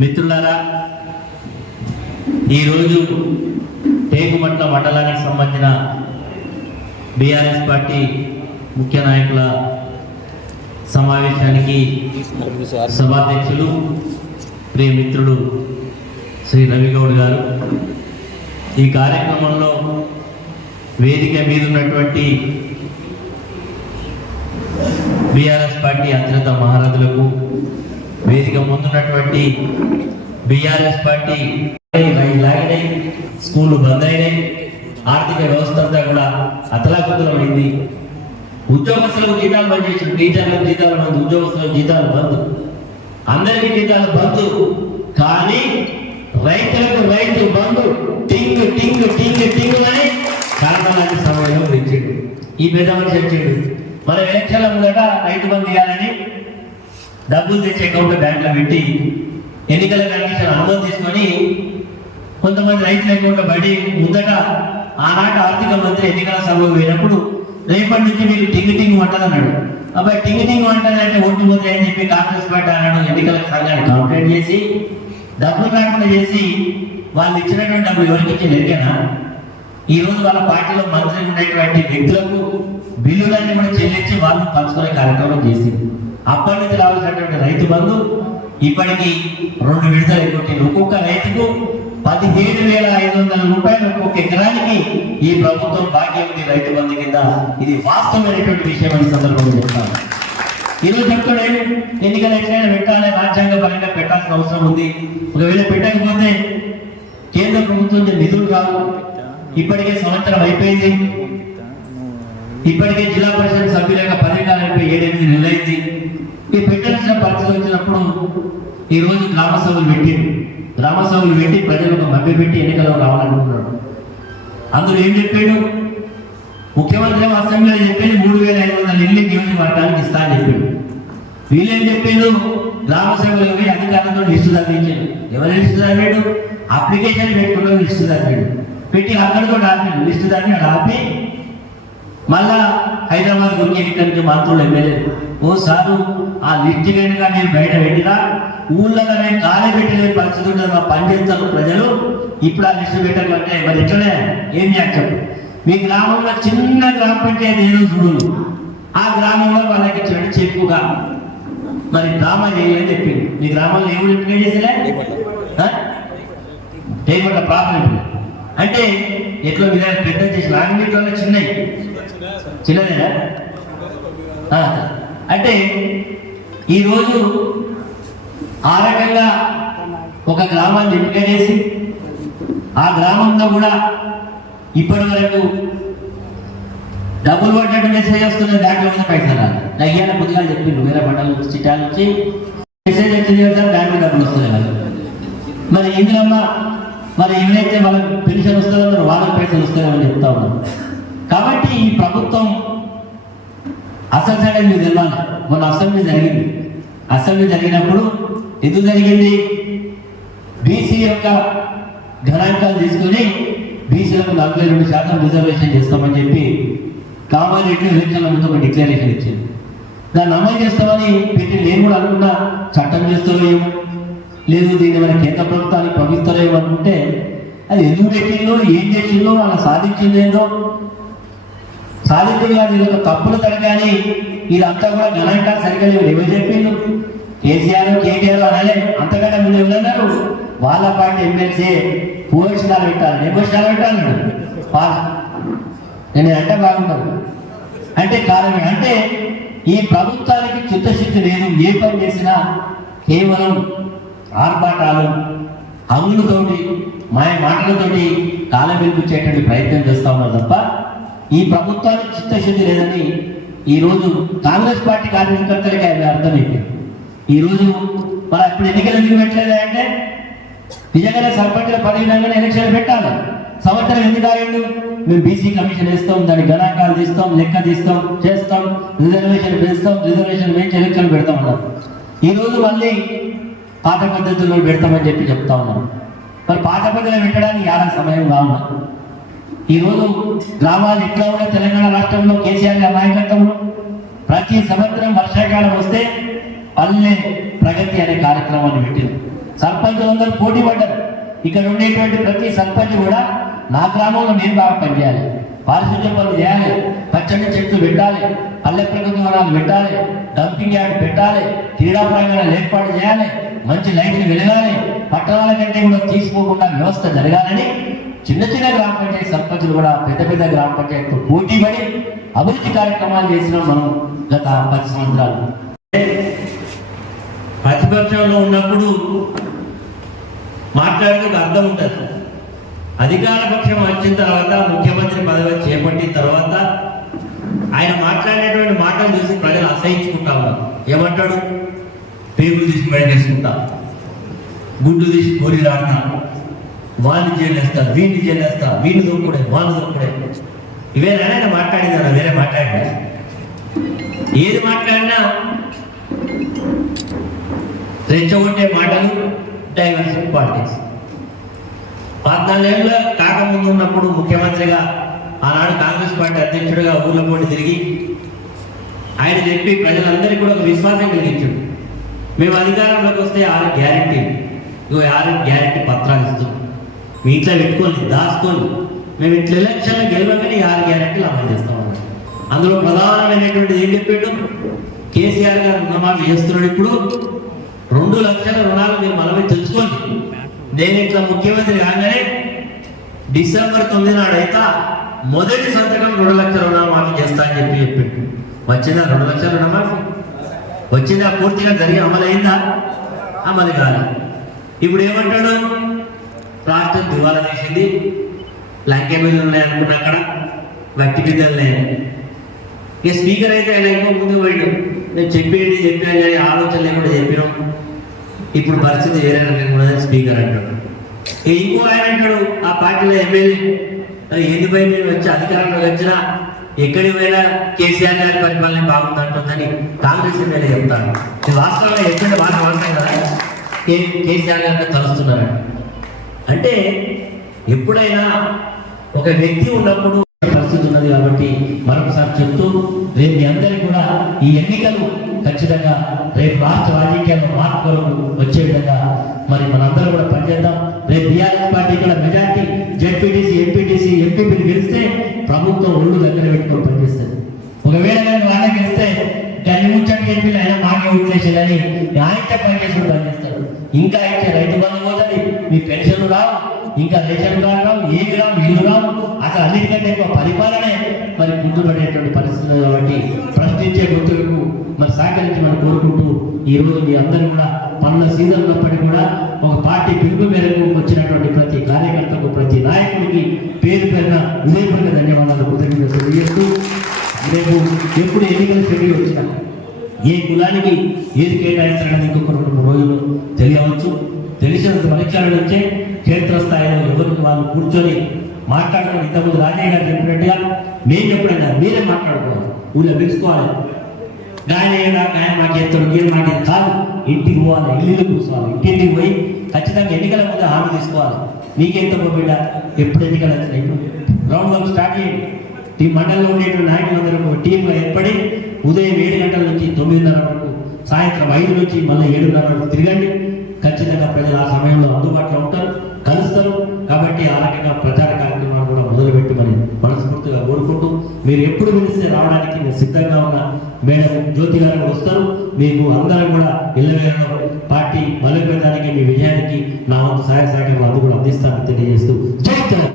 మిత్రులారా, ఈరోజు టేకుమట్ల మండలానికి సంబంధించిన బీఆర్ఎస్ పార్టీ ముఖ్య నాయకుల సమావేశానికి సభాధ్యక్షులు ప్రియమిత్రుడు శ్రీ రవిగౌడ్ గారు, ఈ కార్యక్రమంలో వేదిక మీద ఉన్నటువంటి బీఆర్ఎస్ పార్టీ అత్యంత మహారథులకు, వేదిక ముందున్నటువంటి బీఆర్ఎస్ పార్టీ లాగినాయి, స్కూళ్ళు బంద్ అయినాయి, ఆర్థిక వ్యవస్థ అంతా కూడా అతలాకుతలమైంది. ఉద్యోగస్తులకు జీతాలు బంద్ చేసి, టీచర్లకు జీతాలు బంద్, ఉద్యోగస్తులకు జీతాలు బంద్, అందరికీ జీతాలు బంద్. కానీ రైతులకు రైతు బంధు టింగ్ టింగ్ టింగ్ టింగ్ అని కారణాలని సమయంలో తెచ్చిండు. ఈ పెద్ద మనిషి తెచ్చిండు. మన ఎలక్షన్ల ముందట రైతు బంధు ఇవ్వాలని డబ్బులు తెచ్చి అకౌంట్ బ్యాంకులో పెట్టి ఎన్నికల కమిషన్ అనుమతి తీసుకొని కొంతమంది రైతుల అకౌంట్లో పడి ముందట ఆనాటి ఆర్థిక మంత్రి ఎన్నికల సభకు పోయినప్పుడు రేపటి నుంచి మీకు టింగ్ టింగ్ వంటది అన్నాడు. అబ్బాయి టింగ్ టింగ్ వంటది అంటే ఓటు పోతాయి అని చెప్పి కాంగ్రెస్ పార్టీ అన్నాడు. ఎన్నికల సంఘాన్ని కంప్లైంట్ చేసి డబ్బులు కాకుండా చేసి వాళ్ళు ఇచ్చినటువంటి డబ్బులు ఎవరికి ఇచ్చి ఎరికేనా? ఈ రోజు వాళ్ళ పార్టీలో మంత్రి ఉన్నటువంటి వ్యక్తులకు బిల్లులన్నీ కూడా చెల్లించి వాళ్ళు పంచుకునే కార్యక్రమం చేసింది. అప్పటి నుంచి రావాల్సినటువంటి రైతు బంధు ఇప్పటికి 2 విడతలు అయిపోయింది. ఒక్కొక్క రైతుకు 17,500 రూపాయలు ఒక్కొక్క ఎకరానికి ఈ ప్రభుత్వం బాకీ ఉంది రైతు బంధు కింద. ఇది వాస్తవమైనటువంటి విషయం అని సందర్భంగా చెప్తాను. ఈరోజు చెప్తాడు ఎన్నికలు ఎట్లయినా పెట్టాలి, రాజ్యాంగ పరంగా పెట్టాల్సిన అవసరం ఉంది. ఒకవేళ పెట్టకపోతే కేంద్ర ప్రభుత్వం నిధులు రావు. ఇప్పటికే సంవత్సరం అయిపోయింది. ఇప్పటికే జిల్లా పరిషత్ సభ్యుల యొక్క పదవికాలం అయిపోయి 7-8 నెలలు అయింది. ఈ పెట్టాల్సిన పరిస్థితి వచ్చినప్పుడు ఈ రోజు గ్రామ సభలు పెట్టి ప్రజలకు మభ్య పెట్టి ఎన్నికల్లో రావాలనుకుంటున్నాడు. అందులో ఏం చెప్పాడు? ముఖ్యమంత్రి అసెంబ్లీలో చెప్పేది 3,500 ఇల్లు నియోజకవర్గానికి ఇస్తా అని చెప్పాడు. వీళ్ళేం చెప్పారు? గ్రామ సభలో పోయి అధికారులతో లిస్టు తగ్గించాడు. ఎవరు లిస్టు తగ్గాడు? అప్లికేషన్ పెట్టుకున్న లిస్టు తగ్గాడు. పెట్టి అక్కడితో ఆపాడు. లిస్టు తగ్గాడు ఆపి మళ్ళా హైదరాబాద్ గురించి ఇక్కడికి మంత్రులు ఎమ్మెల్యేలు ఓ సారు ఆ లిస్టు కనుక మీరు బయట పెట్టినా ఊళ్ళలో మేము కాలే పెట్టలేని పరిస్థితి ఉంటుంది. మా పనిచేస్తారు ప్రజలు. ఇప్పుడు ఆ లిస్టు పెట్టాలంటే మరి ఇట్లనే ఏం చేస్తారు? మీ గ్రామంలో చిన్న గ్రామ పంచాయతీ ఏదో చూడు, ఆ గ్రామంలో వాళ్ళకి చెడు చెప్పుగా మరి డ్రామా చేయాలని చెప్పింది. మీ గ్రామంలో ఏమి ఎంపిక చేసేలే చేయకుండా ప్రాబ్లం అంటే ఎట్లా మీద పెద్ద చేసి నాగమీట్లో చిన్నదేనా అంటే ఈరోజు ఆ రకంగా ఒక గ్రామాన్ని ఎంపిక చేసి ఆ గ్రామంలో కూడా ఇప్పటి వరకు డబ్బులు పడ్డట్టు మెసేజ్ వస్తున్నది. దాంట్లో మీద పైసలు రాదు. నాకు ఇవాళ కొద్దిగా చెప్పిండు వేరే పంటల చిట్టాల నుంచి మెసేజ్ వచ్చింది కదా, దాంట్లో డబ్బులు వస్తున్నాయి కదా. మరి ఇందులమ్మ మరి ఎవరైతే వాళ్ళకి పెన్షన్ వస్తుందో మరి వాళ్ళకి పైసలు వస్తాయని చెప్తా ఉన్నారు. కాబట్టి ఈ ప్రభుత్వం అసలు సంగతి మీకు తెలియాలి. మన అసెంబ్లీ జరిగింది. అసెంబ్లీ జరిగినప్పుడు ఎందుకు జరిగింది? బీసీ యొక్క గణాంకాలు తీసుకొని బీసీలకు 42% రిజర్వేషన్ చేస్తామని చెప్పి కామారెడ్డి ఎలక్షన్ల ముందు ఒక డిక్లరేషన్ ఇచ్చింది. దాన్ని అమలు చేస్తామని పెట్టి నేను కూడా అనుకున్నా చట్టం చేస్తలేము, లేదు దీన్ని మన కేంద్ర ప్రభుత్వానికి పంపిస్తలేము అనుకుంటే అది ఎందుకు పెట్టిందో ఏం చేసిందో అలా సాధించిందేందో సాధించింది కాదు. ఇది ఒక తప్పులు తడగాని ఇదంతా కూడా గణాంకాలు సరిగ్గా లేవు. ఎవరు చెప్పిండు? కేసీఆర్ కేటీఆర్ అనలే. అంతకంటే ముందు ఎవరన్నారు? వాళ్ళ పార్టీ ఎమ్మెల్సీ పోషకాలు పెట్టాలి, నెగోషియాలు పెట్టాలన్నాడు. నేను అంటే బాగున్నాను అంటే కారణం అంటే ఈ ప్రభుత్వానికి చిత్తశుద్ధి లేదు. ఏ పని చేసినా కేవలం ఆర్భాటాలు, హంగులతోటి, మాయ మాటలతోటి కాలం వెలిపించేటువంటి ప్రయత్నం చేస్తా ఉన్నారు తప్ప ఈ ప్రభుత్వానికి చిత్తశుద్ధి లేదని ఈరోజు కాంగ్రెస్ పార్టీ కార్యకర్తలకి అది అర్థమైంది. ఈరోజు మరి ఇప్పుడు ఎన్నికలు ఎందుకు పెట్టలేదా అంటే నిజంగానే సర్పంచుల పదవినంగానే ఎలక్షన్ పెట్టాలి. సంవత్సరం ఎందుకు ఆగిండు? మేము బీసీ కమిషన్ వేస్తాం, దాని గణాంకాలు తీస్తాం, లెక్క తీస్తాం, చేస్తాం, రిజర్వేషన్ పెంచుతాం, రిజర్వేషన్ పెంచి ఎలక్షన్ పెడతాం అన్నారు. ఈరోజు మళ్ళీ పాత పద్ధతుల్లో పెడతామని చెప్పి చెప్తా ఉన్నాం. మరి పాత పద్ధతులు పెట్టడానికి యాడ సమయం కావున్నా. ఈరోజు గ్రామాలు ఇట్లా కూడా తెలంగాణ రాష్ట్రంలో కేసీఆర్ గారి నాయకత్వంలో ప్రతి సంవత్సరం వర్షాకాలం వస్తే పల్లె ప్రగతి అనే కార్యక్రమాన్ని పెట్టారు. సర్పంచులందరూ పోటీ పడ్డారు. ఇక్కడ ఉండేటువంటి ప్రతి సర్పంచ్ కూడా నా గ్రామంలో మేము బాగా పనిచేయాలి, పారిశుద్ధ్య పనులు చేయాలి, పచ్చడి చెట్లు పెట్టాలి, పల్లె ప్రగతి వనాలు పెట్టాలి, డంపింగ్ యార్డ్ పెట్టాలి, క్రీడా ప్రాంగణాలు ఏర్పాటు చేయాలి, మంచి లైట్లు వెలగాలి, పట్టణాల కంటే కూడా తీసుకోకుండా వ్యవస్థ జరగాలని చిన్న చిన్న గ్రామ పంచాయతీ సర్పంచులు కూడా పెద్ద పెద్ద గ్రామ పంచాయతీతో పోటీ పడి అభివృద్ధి కార్యక్రమాలు చేసినాం మనం గత 10 సంవత్సరాలు. ప్రతిపక్షంలో ఉన్నప్పుడు మాట్లాడేందుకు అర్థం ఉంటుంది. అధికార పక్షం వచ్చిన తర్వాత ముఖ్యమంత్రి పదవి చేపట్టిన తర్వాత ఆయన మాట్లాడేటువంటి మాటలు చూసి ప్రజలు అసహించుకుంటా ఉన్నారు. ఏమంటాడు? పేగులు తీసి మెడకేసుకుంటా, గుడ్డు తీసి కోరిలు ఆడతా, వాడిని జైలేస్తా, వీడిని జైలేస్తా, వీడిని దొరుకుడే, వాడిని దొరుకుడే. ఇవేనా ఆయన మాట్లాడిందా? వేరే మాట్లాడినా? ఏది మాట్లాడినా రెచ్చగొట్టే మాటలు, డైవర్షన్ పాలిటిక్స్. 14 ఏళ్ళ కాకముందు ఉన్నప్పుడు ముఖ్యమంత్రిగా ఆనాడు కాంగ్రెస్ పార్టీ అధ్యక్షుడిగా ఊళ్ళ పోటీ తిరిగి ఆయన చెప్పి ప్రజలందరికీ కూడా ఒక విశ్వాసం కలిగించాడు. మేము అధికారంలోకి వస్తే 6 గ్యారెంటీ, 6 గ్యారెంటీ పత్రాలు ఇస్తాం, మీ ఇంట్లో పెట్టుకొని దాచుకొని మేము ఇట్లా ఎలక్షన్లో గెలవగానే 6 గ్యారెంటీలు అమలు చేస్తామన్నారు. అందులో ప్రధానమైనటువంటిది ఏం చెప్పాడు? కేసీఆర్ గారు రుణమాఫీ చేస్తున్నాడు. ఇప్పుడు 2 లక్షల రుణాలు మీరు మనమే తెచ్చుకోండి, నేను ఇట్లా ముఖ్యమంత్రి కాగానే డిసెంబర్ 9 నాడు అయితే మొదటి సంతకం 2 లక్షల రుణమాఫీ చేస్తా అని చెప్పాడు. వచ్చిందా 2 లక్షల రుణమాఫీ? వచ్చిందా? పూర్తిగా జరిగి అమలైందా? అమలు కాదు. ఇప్పుడు ఏమంటాడు? రాష్ట్రం దివాలా తీసింది, లంకె బిల్లులు ఉన్నాయనుకున్నా, అక్కడ వట్టి బిడ్డలు లేని. ఇక స్పీకర్ అయితే ఆయన ఇంకో ముందు పోయాడు. నేను చెప్పాను కానీ ఆలోచన లేకుండా చెప్పినాం, ఇప్పుడు పరిస్థితి వేరే రకంగా కూడా స్పీకర్ అంటాడు. ఇంకో ఆయన అంటాడు, ఆ పార్టీలో ఎమ్మెల్యే, ఎందుపై మీరు వచ్చి అధికారంలోకి వచ్చినా ఎక్కడికి పోయినా కేసీఆర్ గారి పరిపాలన బాగుందంటుందని కాంగ్రెస్ ఎమ్మెల్యే చెప్తాడు. వాస్తవంగా ఎక్కడ బాగా వాడతాం కదా, కేసీఆర్ గారిని తలుస్తున్నారు. అంటే ఎప్పుడైనా ఒక వ్యక్తి ఉన్నప్పుడు పరిస్థితి ఉన్నది. కాబట్టి మరొకసారి చెప్తూ రేపు మీ అందరికీ కూడా ఈ ఎన్నికలు ఖచ్చితంగా రేపు రాష్ట్ర రాజకీయాల్లో మార్పు కొరకు వచ్చే విధంగా మరి మనందరూ కూడా పనిచేద్దాం. రేపు బీఆర్ఎస్ పార్టీ కూడా మెజార్టీ జెడ్పీటీసీ, ఎంపీటీసీ, ఎంపీపీని గెలిస్తే ప్రభుత్వం ఒళ్ళు దగ్గర పెట్టుకొని పనిచేస్తుంది. ఒకవేళ నేను వాళ్ళకి గెలిస్తే దాన్ని ముచ్చటి ఎంపీలు అయినా మాకే ఉద్దేశాలని ఆయనతో పనిచేసుకుని పనిచేస్తాడు. ఇంకా ఇచ్చే రైతు బంధు పోతుంది, మీ పెన్షన్లు రావు, ఇంకా రేషన్ కార్డు రావు, ఏమి రావు, ఇల్లు రావు, అసలు అన్నిటికంటే ఎక్కువ పరిపాలనే మరి గుర్తుపడేటువంటి పరిస్థితులు. కాబట్టి ప్రశ్నించే గుర్తులకు మరి సహకరించమని కోరుకుంటూ ఈరోజు మీ అందరూ కూడా పనుల సీజన్ ఉన్నప్పటికీ కూడా ఒక పార్టీ పిలుపు మేరకు వచ్చినటువంటి ప్రతి కార్యకర్తకు, ప్రతి నాయకుడికి పేరు పేరున హృదయపూర్వక ధన్యవాదాలు కృతజ్ఞతలు తెలియజేస్తూ, రేపు ఎప్పుడు ఎన్నికల షెడ్యూల్ వచ్చినా ఏ కులానికి ఏది కేటాయించాలని ఇంకొక 2-3 రోజులు తెలియవచ్చు. తెలిసినంత పరీక్షల నుంచే క్షేత్రస్థాయిలో ఎవరికి వాళ్ళు కూర్చొని మాట్లాడుకొని, ఇంతకుముందు రాజయ్య గారు చెప్పినట్టుగా మేము ఎప్పుడైనా మీరే మాట్లాడుకోవాలి, ఊళ్ళో పిలుచుకోవాలి. ఆయన మాకు ఎత్తాడు, మీరు మాకు కాదు, ఇంటికి పోవాలి, ఇల్లు కూర్చోవాలి, ఇంటింటికి పోయి ఖచ్చితంగా ఎన్నికల ముందు హామీ తీసుకోవాలి. మీకెంత బిడ్డ ఎప్పుడు ఎన్నికలు వచ్చినాయి, గ్రౌండ్ వర్క్ స్టార్ట్ చేయండి. ఈ మండలంలో ఉండేటువంటి నాయకులందరూ ఒక టీంగా ఏర్పడి ఉదయం 7 గంటల నుంచి 9:30 వరకు, సాయంత్రం 5 నుంచి మళ్ళీ 7:30 వరకు తిరగండి. ఖచ్చితంగా ప్రజలు ఆ సమయంలో అందుబాటులో ఉంటారు, కలుస్తారు. కాబట్టి ఆ రకంగా ప్రచార కార్యక్రమాలు కూడా మొదలుపెట్టమని మనస్ఫూర్తిగా కోరుకుంటూ, మీరు ఎప్పుడు పిలిస్తే రావడానికి నేను సిద్ధంగా ఉన్న మేడం జ్యోతి గారు వస్తారు. మీకు అందరం కూడా ఇళ్ళవేళలో పార్టీ బలోపేతానికి, మీ విజయానికి నా వంతు సహాయ సహకారం అందరూ కూడా అందిస్తానని తెలియజేస్తూ